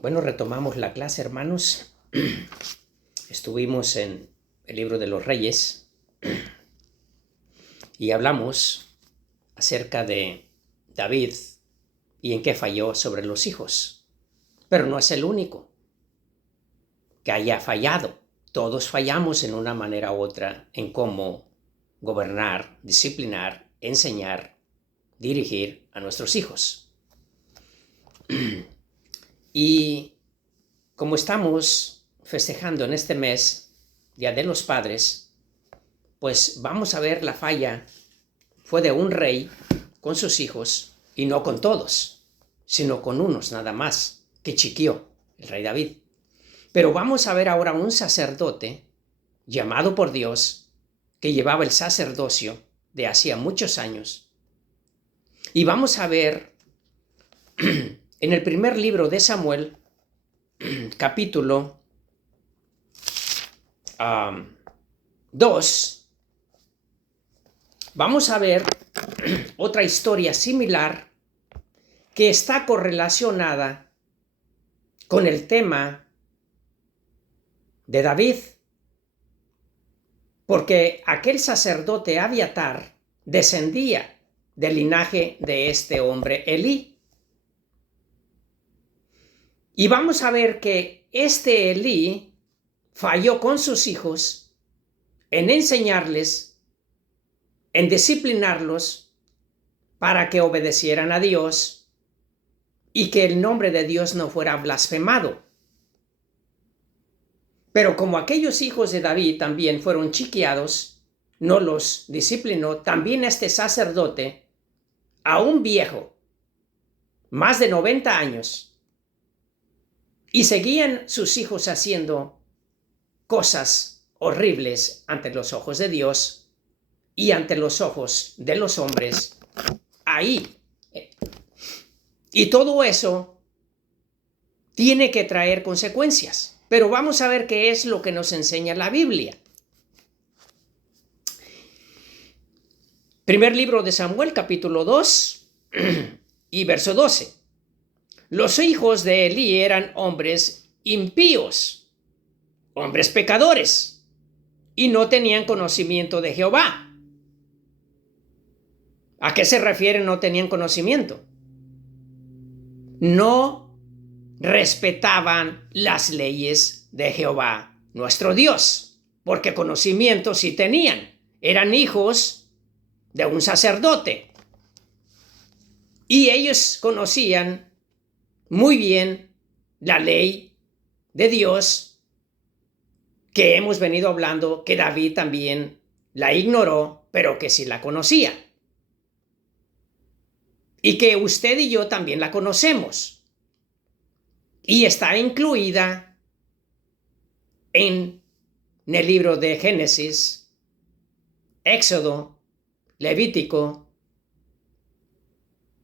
Bueno, retomamos la clase, hermanos. Estuvimos en el libro de los Reyes y hablamos acerca de David y en qué falló sobre los hijos. Pero no es el único que haya fallado. Todos fallamos en una manera u otra en cómo gobernar, disciplinar, enseñar, dirigir a nuestros hijos. Y como estamos festejando en este mes, Día de los Padres, pues vamos a ver la falla. Fue de un rey con sus hijos, y no con todos, sino con unos nada más, que chiquió, el rey David. Pero vamos a ver ahora un sacerdote llamado por Dios, que llevaba el sacerdocio de hacía muchos años. Y vamos a ver en el primer libro de Samuel, capítulo 2, vamos a ver otra historia similar que está correlacionada con el tema de David, porque aquel sacerdote Abiatar descendía del linaje de este hombre Elí. Y vamos a ver que este Elí falló con sus hijos en enseñarles, en disciplinarlos para que obedecieran a Dios y que el nombre de Dios no fuera blasfemado. Pero como aquellos hijos de David también fueron chiqueados, no los disciplinó, también este sacerdote, aún viejo, más de 90 años, y seguían sus hijos haciendo cosas horribles ante los ojos de Dios y ante los ojos de los hombres, ahí. Y todo eso tiene que traer consecuencias. Pero vamos a ver qué es lo que nos enseña la Biblia. Primer libro de Samuel, capítulo 2 y verso 12. Los hijos de Elí eran hombres impíos, hombres pecadores, y no tenían conocimiento de Jehová. ¿A qué se refiere no tenían conocimiento? No respetaban las leyes de Jehová, nuestro Dios, porque conocimiento sí tenían. Eran hijos de un sacerdote y ellos conocían muy bien la ley de Dios, que hemos venido hablando, que David también la ignoró, pero que sí la conocía, y que usted y yo también la conocemos, y está incluida en el libro de Génesis, Éxodo, Levítico,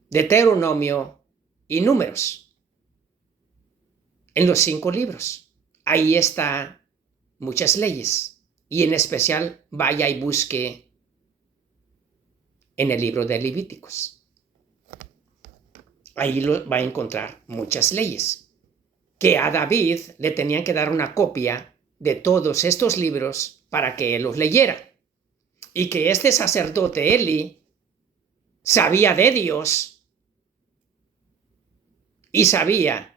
Deuteronomio y Números. En los 5 libros. Ahí está muchas leyes. Y en especial vaya y busque en el libro de Levíticos. Ahí va a encontrar muchas leyes. Que a David le tenían que dar una copia de todos estos libros para que él los leyera. Y que este sacerdote Eli sabía de Dios y sabía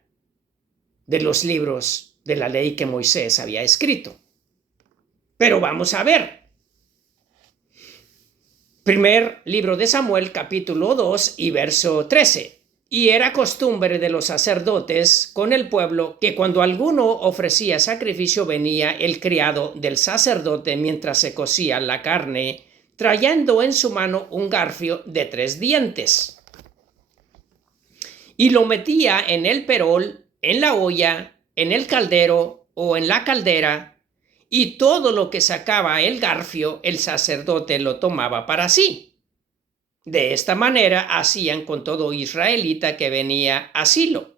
de los libros de la ley que Moisés había escrito. Pero vamos a ver. Primer libro de Samuel, capítulo 2 y verso 13. Y era costumbre de los sacerdotes con el pueblo que cuando alguno ofrecía sacrificio venía el criado del sacerdote mientras se cocía la carne, trayendo en su mano un garfio de 3 dientes. Y lo metía en el perol, en la olla, en el caldero o en la caldera, y todo lo que sacaba el garfio, el sacerdote lo tomaba para sí. De esta manera hacían con todo israelita que venía a Silo.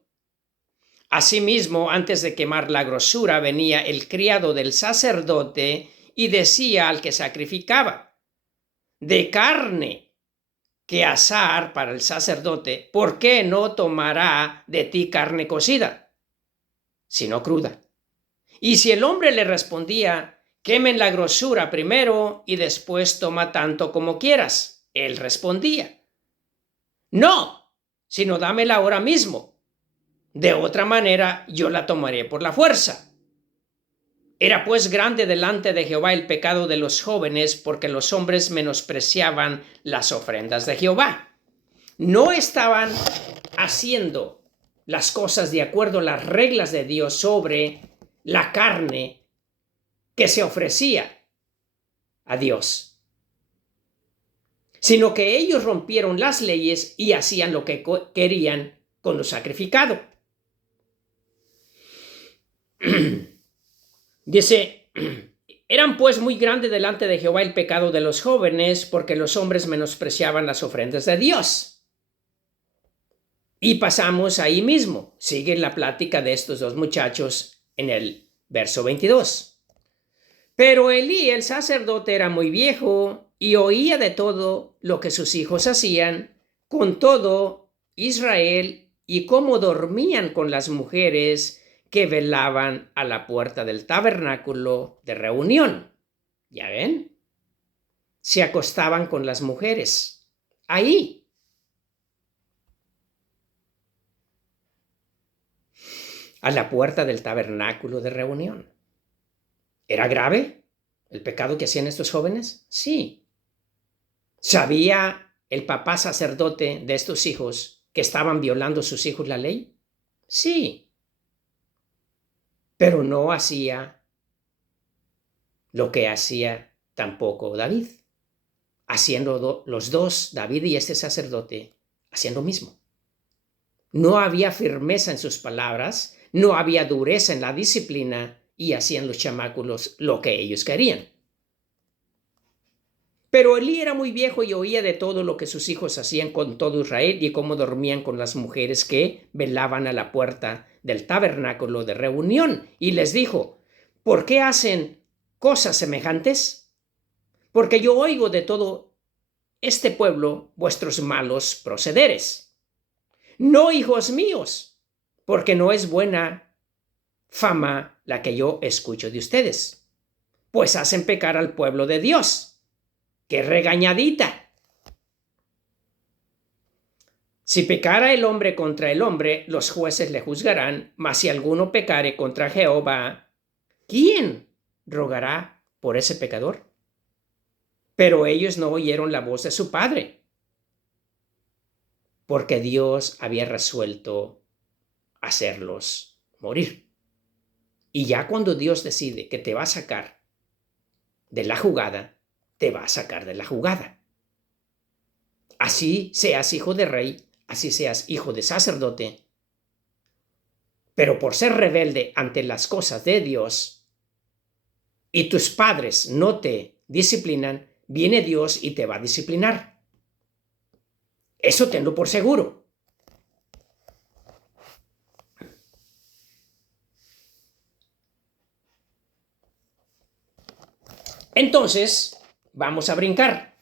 Asimismo, antes de quemar la grosura, venía el criado del sacerdote y decía al que sacrificaba: de carne que asar para el sacerdote, ¿por qué no tomará de ti carne cocida? sino cruda. Y si el hombre le respondía, quemen la grosura primero y después toma tanto como quieras, él respondía, no, sino dámela ahora mismo. De otra manera yo la tomaré por la fuerza. Era pues grande delante de Jehová el pecado de los jóvenes, porque los hombres menospreciaban las ofrendas de Jehová. No estaban haciendo las cosas de acuerdo a las reglas de Dios sobre la carne que se ofrecía a Dios, sino que ellos rompieron las leyes y hacían lo que querían con lo sacrificado. Dice, eran pues muy grande delante de Jehová el pecado de los jóvenes, porque los hombres menospreciaban las ofrendas de Dios. Y pasamos ahí mismo. Sigue la plática de estos dos muchachos en el verso 22. Pero Elí, el sacerdote, era muy viejo y oía de todo lo que sus hijos hacían con todo Israel y cómo dormían con las mujeres que velaban a la puerta del tabernáculo de reunión. ¿Ya ven? Se acostaban con las mujeres. Ahí. A la puerta del tabernáculo de reunión. ¿Era grave el pecado que hacían estos jóvenes? Sí. ¿Sabía el papá sacerdote de estos hijos que estaban violando sus hijos la ley? Sí. Pero no hacía lo que hacía tampoco David. Haciendo los dos, David y este sacerdote, haciendo lo mismo. No había firmeza en sus palabras, no había dureza en la disciplina y hacían los chamacos lo que ellos querían. Pero Elí era muy viejo y oía de todo lo que sus hijos hacían con todo Israel y cómo dormían con las mujeres que velaban a la puerta del tabernáculo de reunión. Y les dijo, ¿por qué hacen cosas semejantes? Porque yo oigo de todo este pueblo vuestros malos procederes. No, hijos míos, porque no es buena fama la que yo escucho de ustedes, pues hacen pecar al pueblo de Dios. ¡Qué regañadita! Si pecara el hombre contra el hombre, los jueces le juzgarán, mas si alguno pecare contra Jehová, ¿quién rogará por ese pecador? Pero ellos no oyeron la voz de su padre, porque Dios había resuelto hacerlos morir. Y ya cuando Dios decide que te va a sacar de la jugada, te va a sacar de la jugada. Así seas hijo de rey, así seas hijo de sacerdote, pero por ser rebelde ante las cosas de Dios y tus padres no te disciplinan, viene Dios y te va a disciplinar. Eso tenlo por seguro. Entonces, vamos a brincar.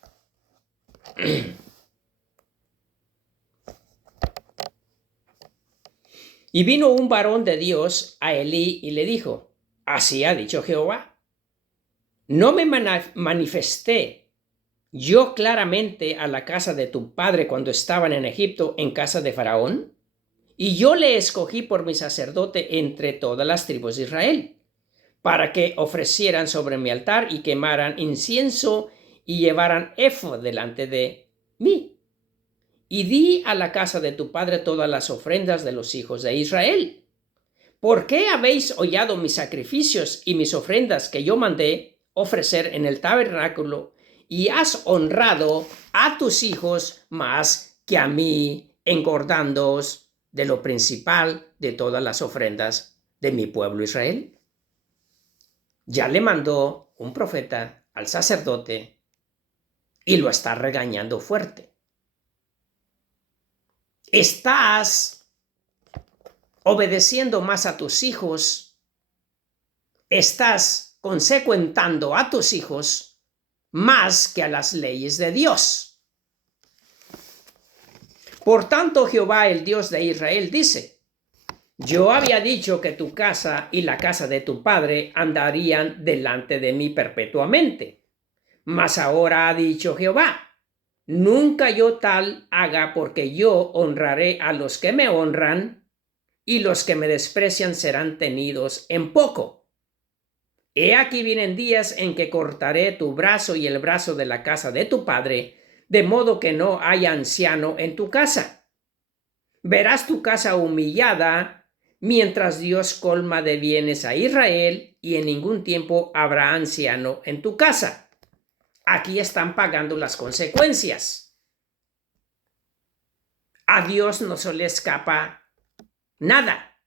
Y vino un varón de Dios a Elí y le dijo, así ha dicho Jehová, ¿no me manifesté yo claramente a la casa de tu padre cuando estaban en Egipto en casa de Faraón? Y yo le escogí por mi sacerdote entre todas las tribus de Israel, para que ofrecieran sobre mi altar y quemaran incienso y llevaran éfod delante de mí. Y di a la casa de tu padre todas las ofrendas de los hijos de Israel. ¿Por qué habéis hollado mis sacrificios y mis ofrendas que yo mandé ofrecer en el tabernáculo, y has honrado a tus hijos más que a mí, engordándoos de lo principal de todas las ofrendas de mi pueblo Israel? Ya le mandó un profeta al sacerdote y lo está regañando fuerte. Estás obedeciendo más a tus hijos, estás consecuentando a tus hijos más que a las leyes de Dios. Por tanto, Jehová, el Dios de Israel, dice, yo había dicho que tu casa y la casa de tu padre andarían delante de mí perpetuamente. Mas ahora ha dicho Jehová, nunca yo tal haga, porque yo honraré a los que me honran, y los que me desprecian serán tenidos en poco. He aquí vienen días en que cortaré tu brazo y el brazo de la casa de tu padre, de modo que no haya anciano en tu casa. Verás tu casa humillada, mientras Dios colma de bienes a Israel, y en ningún tiempo habrá anciano en tu casa. Aquí están pagando las consecuencias. A Dios no se le escapa nada,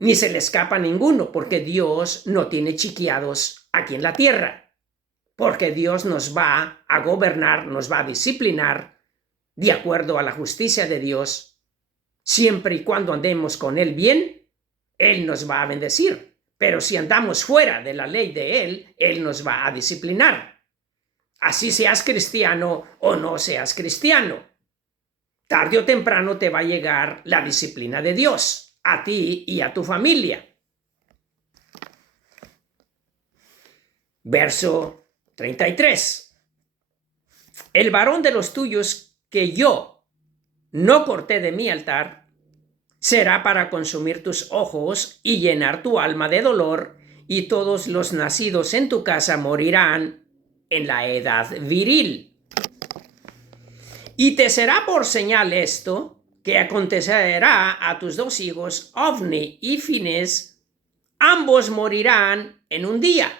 ni se le escapa ninguno, porque Dios no tiene chiquiados aquí en la tierra, porque Dios nos va a gobernar, nos va a disciplinar de acuerdo a la justicia de Dios. Siempre y cuando andemos con Él bien, Él nos va a bendecir. Pero si andamos fuera de la ley de Él, Él nos va a disciplinar. Así seas cristiano o no seas cristiano. Tarde o temprano te va a llegar la disciplina de Dios, a ti y a tu familia. Verso 33. El varón de los tuyos que yo no corté de mi altar, será para consumir tus ojos y llenar tu alma de dolor, y todos los nacidos en tu casa morirán en la edad viril. Y te será por señal esto, que acontecerá a tus dos hijos, Ofni y Finés, ambos morirán en un día.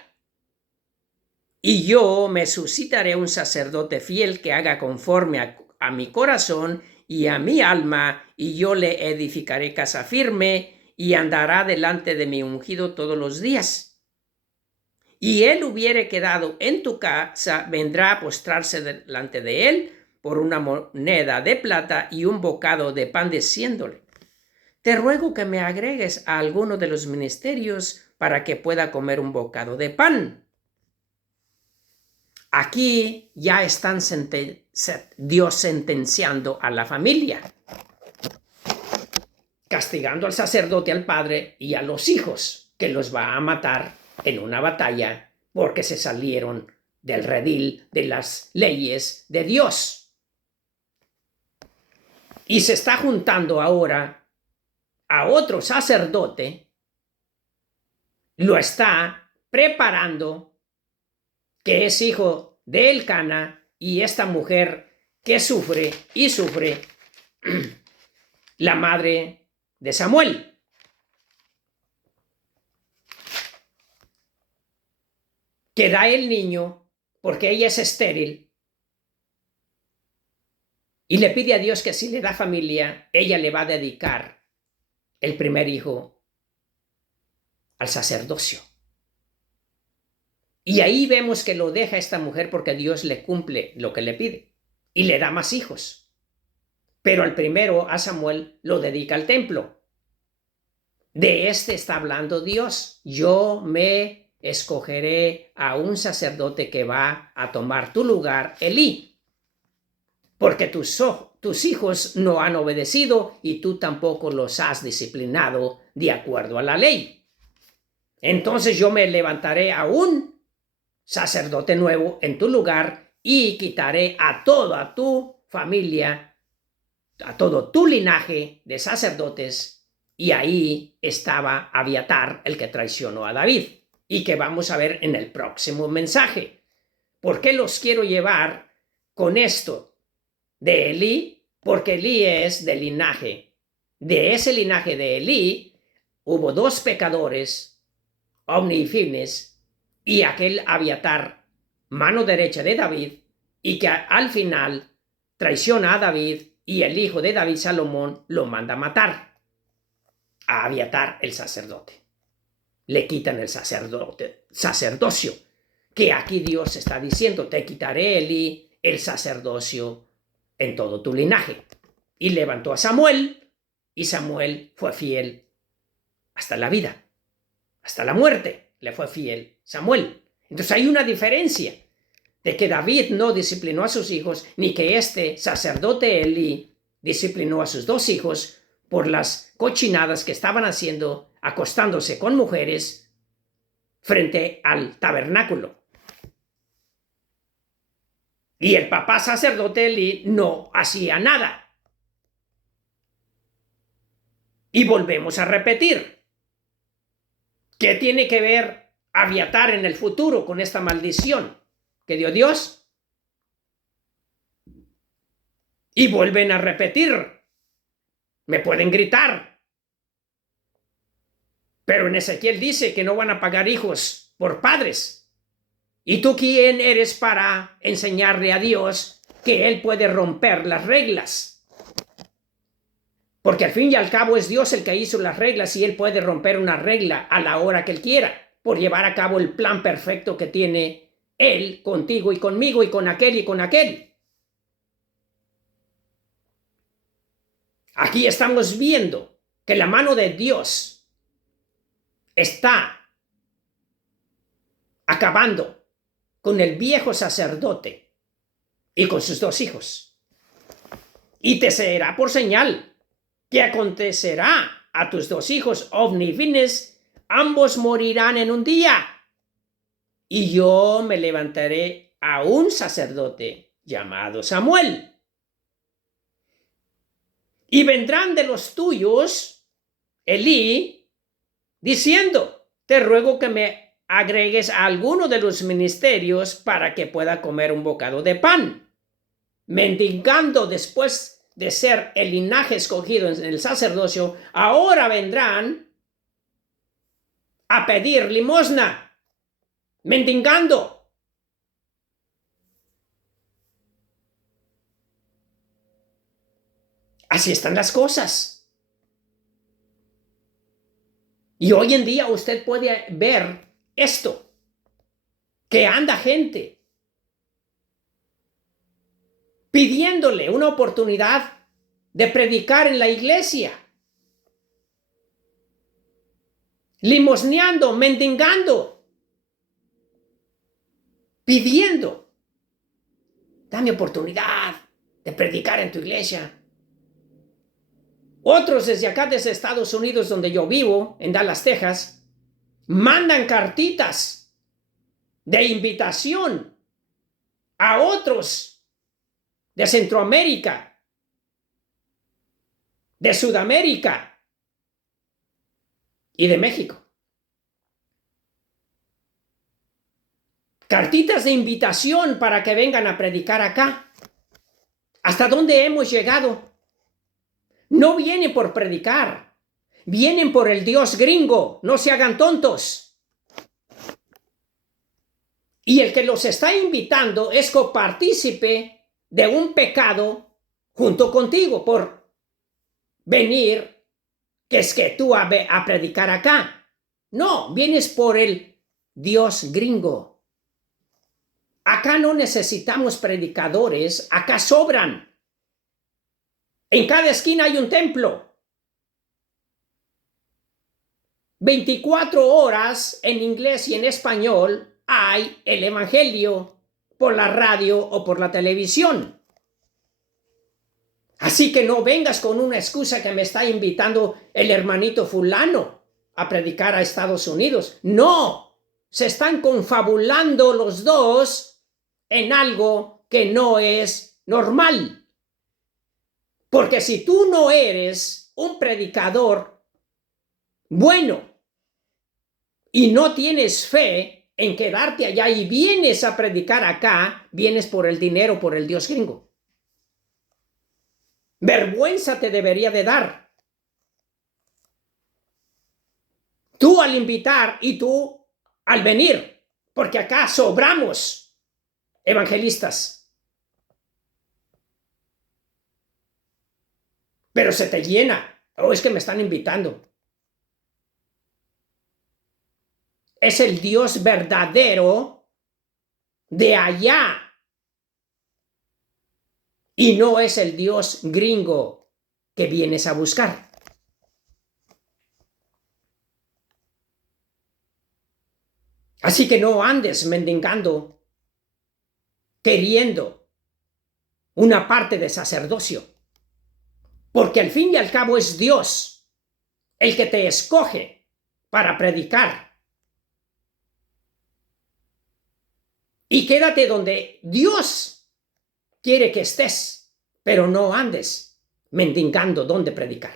Y yo me suscitaré un sacerdote fiel que haga conforme a mi corazón y a mi alma, y yo le edificaré casa firme, y andará delante de mi ungido todos los días. Y él hubiere quedado en tu casa, vendrá a postrarse delante de él por una moneda de plata y un bocado de pan, diciéndole: te ruego que me agregues a alguno de los ministerios para que pueda comer un bocado de pan. Aquí ya están Dios sentenciando a la familia, castigando al sacerdote, al padre y a los hijos, que los va a matar en una batalla porque se salieron del redil de las leyes de Dios. Y se está juntando ahora a otro sacerdote, lo está preparando, que es hijo de Elcana, y esta mujer que sufre y sufre, la madre de Samuel. Que da el niño porque ella es estéril y le pide a Dios que si le da familia, ella le va a dedicar el primer hijo al sacerdocio. Y ahí vemos que lo deja esta mujer porque Dios le cumple lo que le pide y le da más hijos. Pero al primero, a Samuel, lo dedica al templo. De este está hablando Dios. Yo me escogeré a un sacerdote que va a tomar tu lugar, Elí. Porque tus hijos no han obedecido y tú tampoco los has disciplinado de acuerdo a la ley. Entonces yo me levantaré a un sacerdote nuevo en tu lugar y quitaré a toda tu familia, a todo tu linaje de sacerdotes. Y ahí estaba Abiatar, el que traicionó a David, y que vamos a ver en el próximo mensaje. ¿Por qué los quiero llevar con esto de Elí? Porque Elí es del linaje. De ese linaje de Elí hubo dos pecadores, Ofni y Finés, y aquel Abiatar, mano derecha de David, y que al final traiciona a David, y el hijo de David, Salomón, lo manda a matar a Abiatar, el sacerdote. Le quitan el sacerdocio, que aquí Dios está diciendo: te quitaré, Elí, el sacerdocio en todo tu linaje. Y levantó a Samuel, y Samuel fue fiel hasta la vida, hasta la muerte. Le fue fiel Samuel. Entonces hay una diferencia de que David no disciplinó a sus hijos, ni que este sacerdote Elí disciplinó a sus dos hijos, por las cochinadas que estaban haciendo, acostándose con mujeres frente al tabernáculo. Y el papá sacerdote Elí no hacía nada. Y volvemos a repetir. ¿Qué tiene que ver Abiatar en el futuro con esta maldición que dio Dios? Y vuelven a repetir. Me pueden gritar. Pero en Ezequiel dice que no van a pagar hijos por padres. ¿Y tú quién eres para enseñarle a Dios que Él puede romper las reglas? Porque al fin y al cabo es Dios el que hizo las reglas y Él puede romper una regla a la hora que Él quiera por llevar a cabo el plan perfecto que tiene Él contigo y conmigo y con aquel y con aquel. Aquí estamos viendo que la mano de Dios está acabando con el viejo sacerdote y con sus 2 hijos. Y te será por señal que acontecerá a tus 2 hijos, Ofni y Finehas, ambos morirán en un día. Y yo me levantaré a un sacerdote llamado Samuel. Y vendrán de los tuyos, Elí, diciendo, te ruego que me agregues a alguno de los ministerios para que pueda comer un bocado de pan. Mendigando después de ser el linaje escogido en el sacerdocio, ahora vendrán a pedir limosna, mendigando. Así están las cosas. Y hoy en día usted puede ver esto, que anda gente pidiéndole una oportunidad de predicar en la iglesia, limosneando, mendigando, pidiendo, dame oportunidad de predicar en tu iglesia. Otros desde acá, desde Estados Unidos, donde yo vivo, en Dallas, Texas, mandan cartitas de invitación a otros de Centroamérica, de Sudamérica y de México. Cartitas de invitación para que vengan a predicar acá. ¿Hasta dónde hemos llegado? No vienen por predicar, vienen por el Dios gringo. No se hagan tontos. Y el que los está invitando es copartícipe de un pecado junto contigo por venir, que es que tú a predicar acá. No, vienes por el Dios gringo. Acá no necesitamos predicadores, acá sobran. En cada esquina hay un templo. 24 horas en inglés y en español hay el evangelio por la radio o por la televisión. Así que no vengas con una excusa que me está invitando el hermanito fulano a predicar a Estados Unidos. No, se están confabulando los dos en algo que no es normal. Porque si tú no eres un predicador bueno y no tienes fe en quedarte allá y vienes a predicar acá, vienes por el dinero, por el Dios gringo. Vergüenza te debería de dar. Tú al invitar y tú al venir, porque acá sobramos evangelistas. Pero se te llena. Oh, es que me están invitando. Es el Dios verdadero de allá. Y no es el Dios gringo que vienes a buscar. Así que no andes mendigando, queriendo una parte de sacerdocio. Porque al fin y al cabo es Dios el que te escoge para predicar. Y quédate donde Dios quiere que estés, pero no andes mendigando dónde predicar.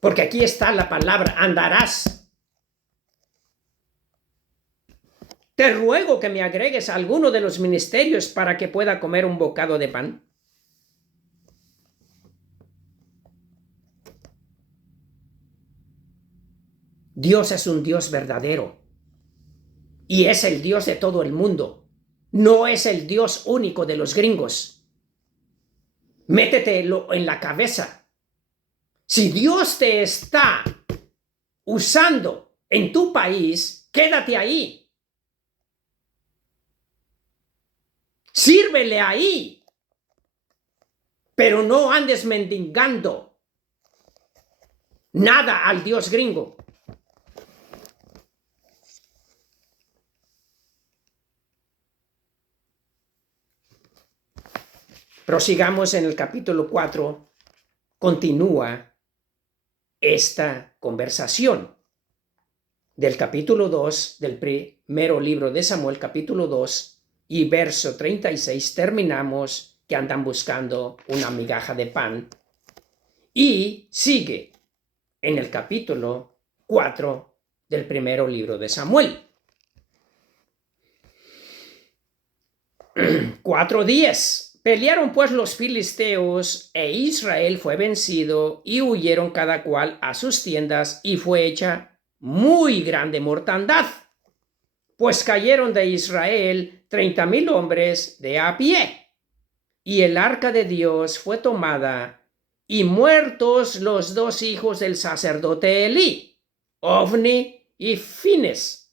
Porque aquí está la palabra, andarás. Te ruego que me agregues a alguno de los ministerios para que pueda comer un bocado de pan. Dios es un Dios verdadero y es el Dios de todo el mundo. No es el Dios único de los gringos. Métetelo en la cabeza. Si Dios te está usando en tu país, quédate ahí. Sírvele ahí. Pero no andes mendigando nada al Dios gringo. Prosigamos en el capítulo 4. Continúa esta conversación. Del capítulo 2 del primero libro de Samuel, capítulo 2 y verso 36, terminamos que andan buscando una migaja de pan. Y sigue en el capítulo 4 del primero libro de Samuel. 4:10. Pelearon pues los filisteos e Israel fue vencido y huyeron cada cual a sus tiendas y fue hecha muy grande mortandad, pues cayeron de Israel 30,000 hombres de a pie. Y el arca de Dios fue tomada y muertos los 2 hijos del sacerdote Elí, Ofni y Fines.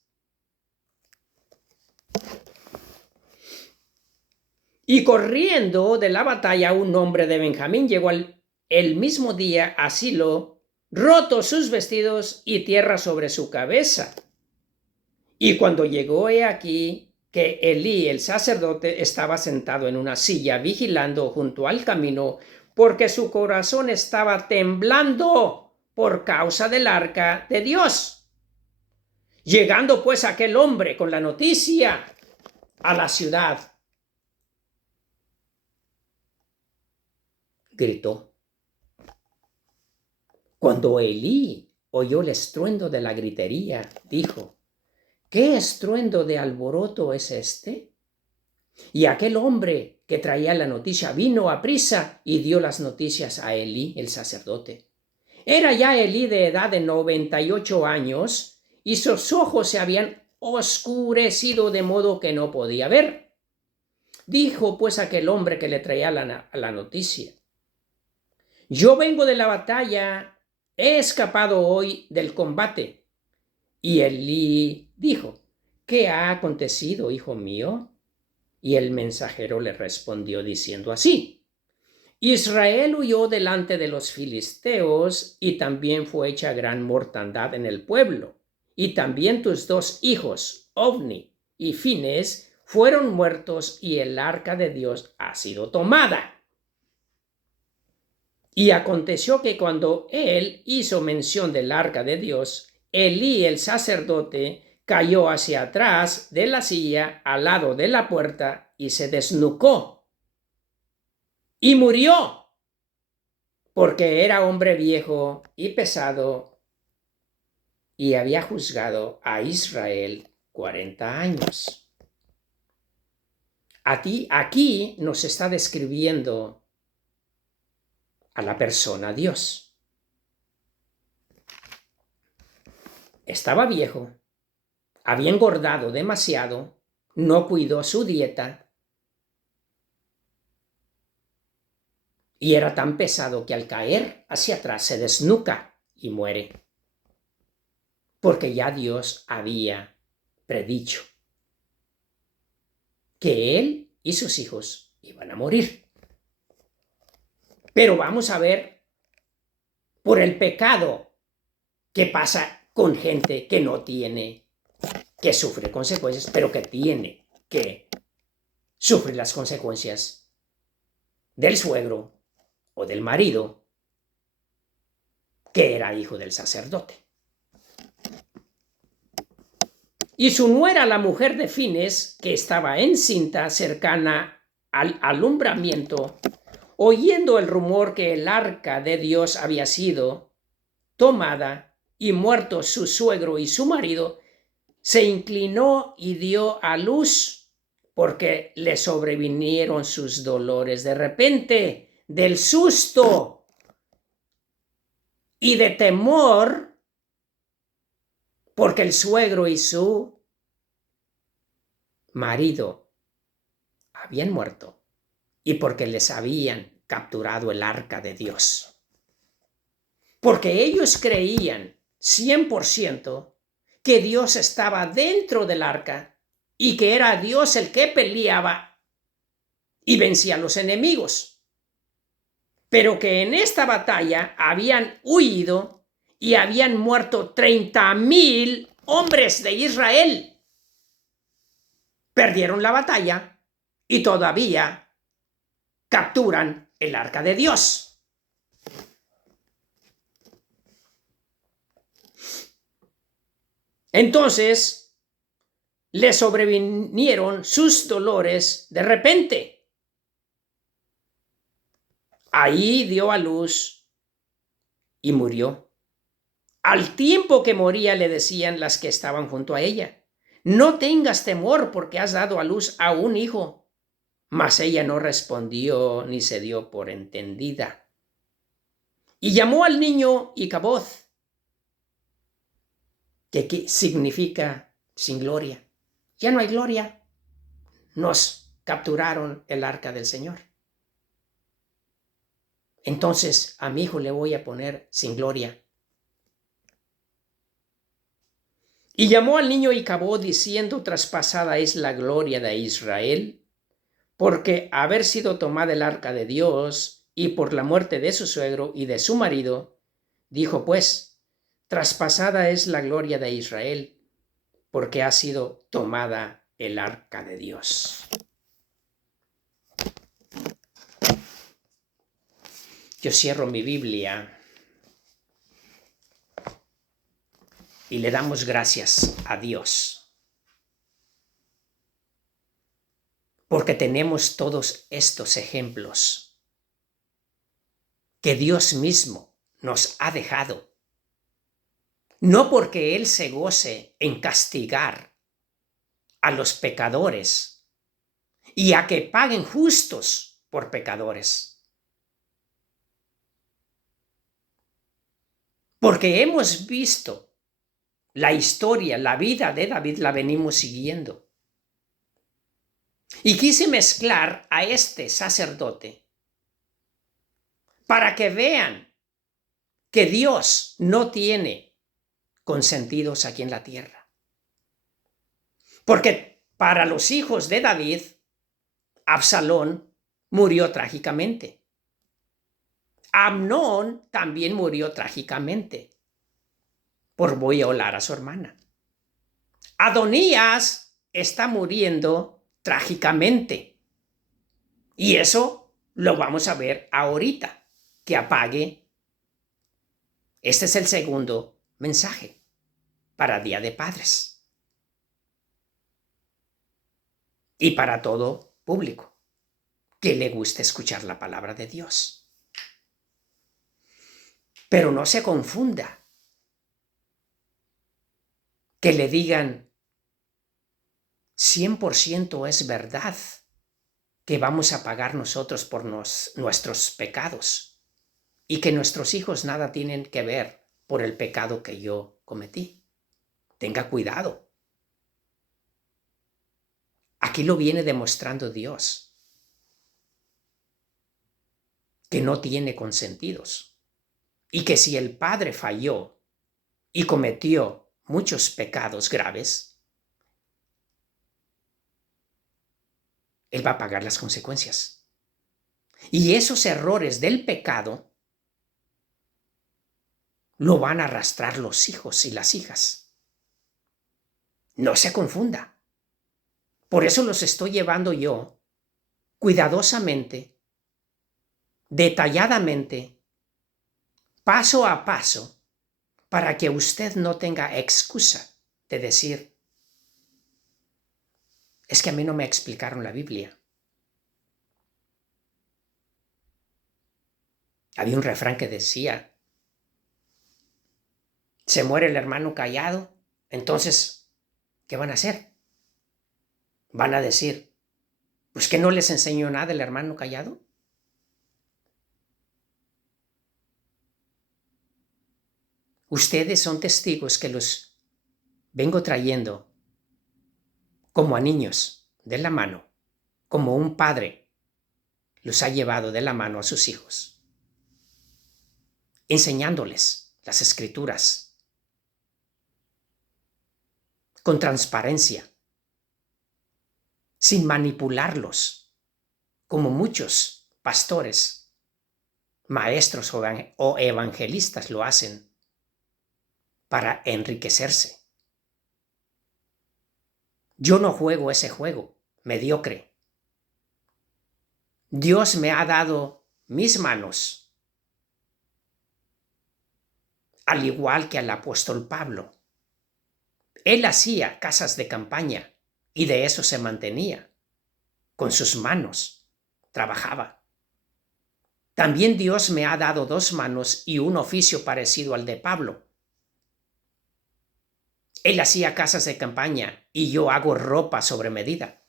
Y corriendo de la batalla un hombre de Benjamín llegó el mismo día a Silo, roto sus vestidos y tierra sobre su cabeza. Y cuando llegó, he aquí que Elí, el sacerdote, estaba sentado en una silla vigilando junto al camino, porque su corazón estaba temblando por causa del arca de Dios. Llegando pues aquel hombre con la noticia a la ciudad, gritó. Cuando Elí oyó el estruendo de la gritería, dijo: ¿qué estruendo de alboroto es este? Y aquel hombre que traía la noticia vino a prisa y dio las noticias a Elí, el sacerdote. Era ya Elí de edad de 98 años y sus ojos se habían oscurecido de modo que no podía ver. Dijo pues aquel hombre que le traía la noticia: yo vengo de la batalla, he escapado hoy del combate. Y Elí dijo: ¿qué ha acontecido, hijo mío? Y el mensajero le respondió diciendo así: Israel huyó delante de los filisteos y también fue hecha gran mortandad en el pueblo. Y también tus 2 hijos, Ofni y Fines, fueron muertos y el arca de Dios ha sido tomada. Y aconteció que cuando él hizo mención del arca de Dios, Elí el sacerdote cayó hacia atrás de la silla al lado de la puerta y se desnucó y murió, porque era hombre viejo y pesado y había juzgado a Israel 40 años. Aquí nos está describiendo a la persona Dios. Estaba viejo, había engordado demasiado, no cuidó su dieta y era tan pesado que al caer hacia atrás se desnuca y muere, porque ya Dios había predicho que él y sus hijos iban a morir. Pero vamos a ver por el pecado que pasa con gente que no tiene, que sufre consecuencias, pero que tiene que sufrir las consecuencias del suegro, o del marido, que era hijo del sacerdote. Y su nuera, la mujer de Fines, que estaba encinta cercana al alumbramiento, oyendo el rumor que el arca de Dios había sido tomada y muerto su suegro y su marido, se inclinó y dio a luz porque le sobrevinieron sus dolores. De repente, del susto y de temor, porque el suegro y su marido habían muerto y porque les habían capturado el arca de Dios. Porque ellos creían 100% que Dios estaba dentro del arca y que era Dios el que peleaba y vencía a los enemigos. Pero que en esta batalla habían huido y habían muerto 30,000 hombres de Israel. Perdieron la batalla y todavía capturan el arca de Dios. Entonces le sobrevinieron sus dolores de repente. Ahí dio a luz y murió. Al tiempo que moría le decían las que estaban junto a ella: no tengas temor porque has dado a luz a un hijo. Mas ella no respondió ni se dio por entendida. Y llamó al niño Icabod, que significa sin gloria. Ya no hay gloria. Nos capturaron el arca del Señor. Entonces a mi hijo le voy a poner sin gloria. Y llamó al niño Icabod diciendo: traspasada es la gloria de Israel, porque haber sido tomada el arca de Dios y por la muerte de su suegro y de su marido, dijo pues: traspasada es la gloria de Israel, porque ha sido tomada el arca de Dios. Yo cierro mi Biblia y le damos gracias a Dios, porque tenemos todos estos ejemplos que Dios mismo nos ha dejado, no porque Él se goce en castigar a los pecadores y a que paguen justos por pecadores, porque hemos visto la historia, la vida de David, la venimos siguiendo. Y quise mezclar a este sacerdote para que vean que Dios no tiene consentidos aquí en la tierra. Porque para los hijos de David, Absalón murió trágicamente. Amnón también murió trágicamente por violar a su hermana. Adonías está muriendo trágicamente. Y eso lo vamos a ver ahorita, que apague. Este es el segundo mensaje para Día de Padres. Y para todo público que le guste escuchar la palabra de Dios. Pero no se confunda. Que le digan 100% es verdad que vamos a pagar nosotros por nuestros pecados y que nuestros hijos nada tienen que ver por el pecado que yo cometí. Tenga cuidado. Aquí lo viene demostrando Dios, que no tiene consentidos y que si el padre falló y cometió muchos pecados graves, él va a pagar las consecuencias. Y esos errores del pecado lo van a arrastrar los hijos y las hijas. No se confunda. Por eso los estoy llevando yo cuidadosamente detalladamente, paso a paso, para que usted no tenga excusa de decir, es que a mí no me explicaron la Biblia. Había un refrán que decía, se muere el hermano callado, entonces, ¿qué van a hacer? Van a decir, pues que no les enseñó nada el hermano callado. Ustedes son testigos que los vengo trayendo como a niños de la mano, como un padre los ha llevado de la mano a sus hijos, enseñándoles las escrituras con transparencia, sin manipularlos, como muchos pastores, maestros o evangelistas lo hacen para enriquecerse. Yo no juego ese juego mediocre. Dios me ha dado mis manos, al igual que al apóstol Pablo. Él hacía casas de campaña y de eso se mantenía. Con sus manos trabajaba. También Dios me ha dado 2 manos y un oficio parecido al de Pablo. Él hacía casas de campaña y yo hago ropa sobre medida.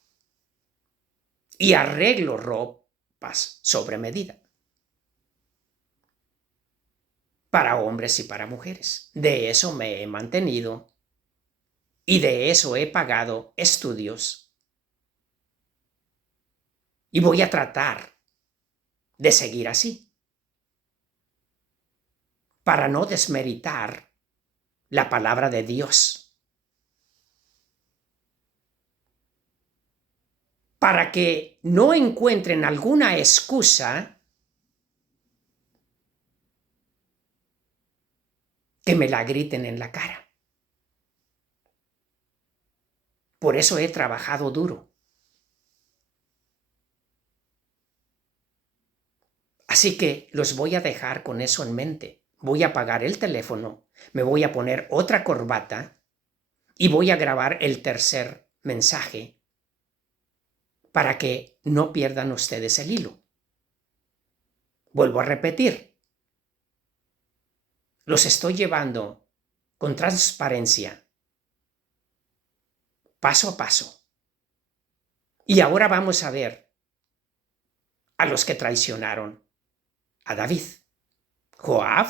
Y arreglo ropas sobre medida. Para hombres y para mujeres. De eso me he mantenido y de eso he pagado estudios. Y voy a tratar de seguir así, para no desmeritar la palabra de Dios, para que no encuentren alguna excusa que me la griten en la cara. Por eso he trabajado duro. Así que los voy a dejar con eso en mente. Voy a apagar el teléfono, me voy a poner otra corbata y voy a grabar el tercer mensaje para que no pierdan ustedes el hilo. Vuelvo a repetir. Los estoy llevando con transparencia, paso a paso. Y ahora vamos a ver a los que traicionaron a David. Joab,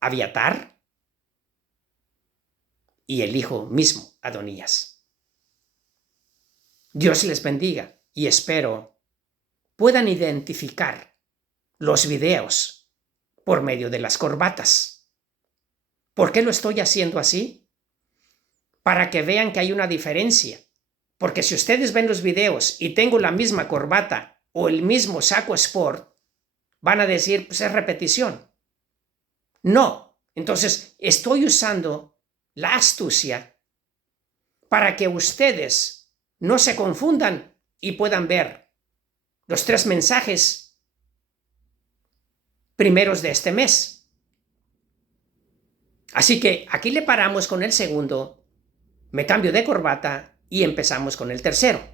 Abiatar y el hijo mismo, Adonías. Dios les bendiga y espero puedan identificar los videos por medio de las corbatas. ¿Por qué lo estoy haciendo así? Para que vean que hay una diferencia. Porque si ustedes ven los videos y tengo la misma corbata o el mismo saco sport, van a decir, pues es repetición. No. Entonces, estoy usando la astucia para que ustedes no se confundan y puedan ver los 3 mensajes primeros de este mes. Así que aquí le paramos con el segundo, me cambio de corbata y empezamos con el tercero.